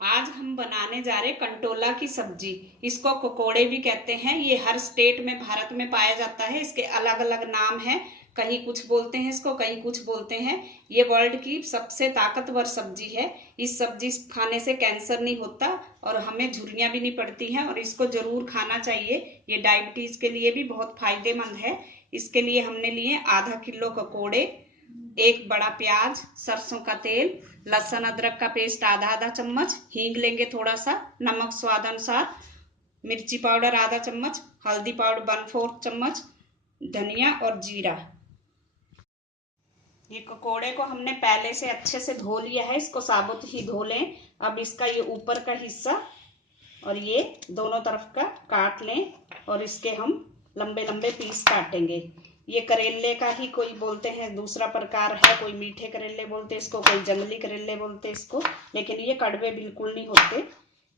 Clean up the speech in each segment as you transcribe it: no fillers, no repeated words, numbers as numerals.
आज हम बनाने जा रहे कंटोला की सब्जी। इसको कोकोड़े भी कहते हैं। ये हर स्टेट में भारत में पाया जाता है। इसके अलग अलग नाम हैं। कहीं कुछ बोलते हैं इसको, कहीं कुछ बोलते हैं। ये वर्ल्ड की सबसे ताकतवर सब्जी है। इस सब्जी खाने से कैंसर नहीं होता और हमें झुर्रियां भी नहीं पड़ती हैं, और इसको जरूर खाना चाहिए। ये डायबिटीज के लिए भी बहुत फायदेमंद है। इसके लिए हमने लिए आधा किलो कोकोड़े, एक बड़ा प्याज, सरसों का तेल, लहसुन अदरक का पेस्ट आधा आधा चम्मच, हींग लेंगे थोड़ा सा, नमक स्वाद अनुसार, मिर्ची पाउडर आधा चम्मच, हल्दी पाउडर 1/4 चम्मच, धनिया और जीरा। ये पकोड़े को हमने पहले से अच्छे से धो लिया है। इसको साबुत ही धो लें। अब इसका ये ऊपर का हिस्सा और ये दोनों तरफ का काट लें, और इसके हम लंबे लंबे पीस काटेंगे। ये करेले का ही कोई बोलते हैं, दूसरा प्रकार है। कोई मीठे करेले बोलते इसको, कोई जंगली करेले बोलते इसको, लेकिन ये कड़वे बिल्कुल नहीं होते।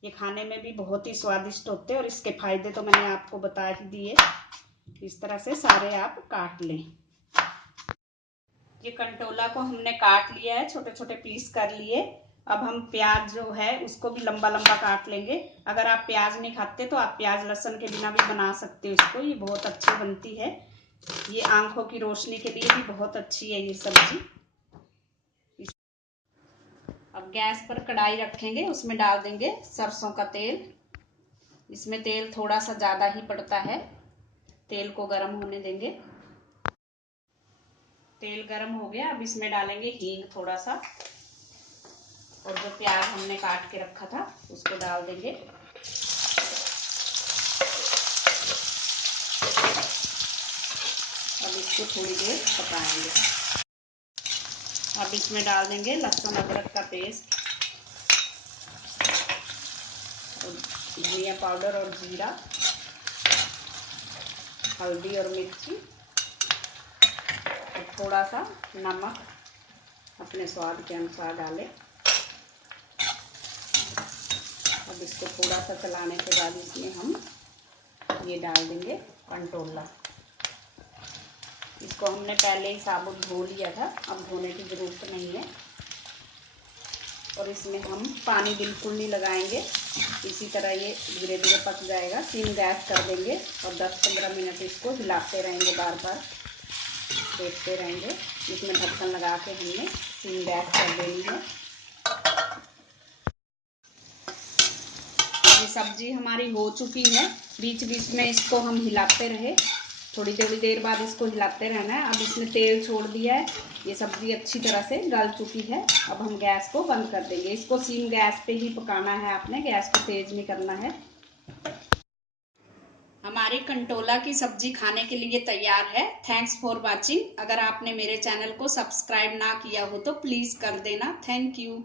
ये खाने में भी बहुत ही स्वादिष्ट होते हैं, और इसके फायदे तो मैंने आपको बता ही दिए। इस तरह से सारे आप काट लें। ये कंटोला को हमने काट लिया है, छोटे छोटे पीस कर लिए। अब हम प्याज जो है उसको भी लंबा लंबा काट लेंगे। अगर आप प्याज नहीं खाते तो आप प्याज लहसुन के बिना भी बना सकते हो इसको। ये बहुत अच्छी बनती है। ये आंखों की रोशनी के लिए भी बहुत अच्छी है ये सब्जी। अब गैस पर कढ़ाई रखेंगे, उसमें डाल देंगे सरसों का तेल। इसमें तेल थोड़ा सा ज्यादा ही पड़ता है। तेल को गर्म होने देंगे। तेल गर्म हो गया। अब इसमें डालेंगे हींग थोड़ा सा, और जो प्याज हमने काट के रखा था उसको डाल देंगे। अब इसको थोड़ी देर पकाएंगे। अब इसमें डाल देंगे लहसुन अदरक का पेस्ट, और धनिया पाउडर और जीरा, हल्दी और मिर्ची, और थोड़ा सा नमक अपने स्वाद के अनुसार डालें। अब इसको थोड़ा सा चलाने के बाद इसमें हम ये डाल देंगे कंटोला। इसको हमने पहले ही साबुत धो लिया था, अब धोने की ज़रूरत नहीं है। और इसमें हम पानी बिल्कुल नहीं लगाएंगे। इसी तरह ये धीरे धीरे पक जाएगा। सिम गैस कर देंगे और 10-15 मिनट इसको हिलाते रहेंगे, बार बार देखते रहेंगे। इसमें ढक्कन लगा के हमने सिम गैस कर देनी है। ये सब्जी हमारी हो चुकी है। बीच बीच में इसको हम हिलाते रहे, थोड़ी थोड़ी देर बाद इसको हिलाते रहना है। अब इसने तेल छोड़ दिया है। ये सब्जी अच्छी तरह से गल चुकी है। अब हम गैस को बंद कर देंगे। इसको सिम गैस पे ही पकाना है आपने, गैस को तेज नहीं करना है। हमारी कंटोला की सब्जी खाने के लिए तैयार है। Thanks for watching. अगर आपने मेरे चैनल को सब्सक्राइब ना किया हो तो प्लीज कर देना। Thank you.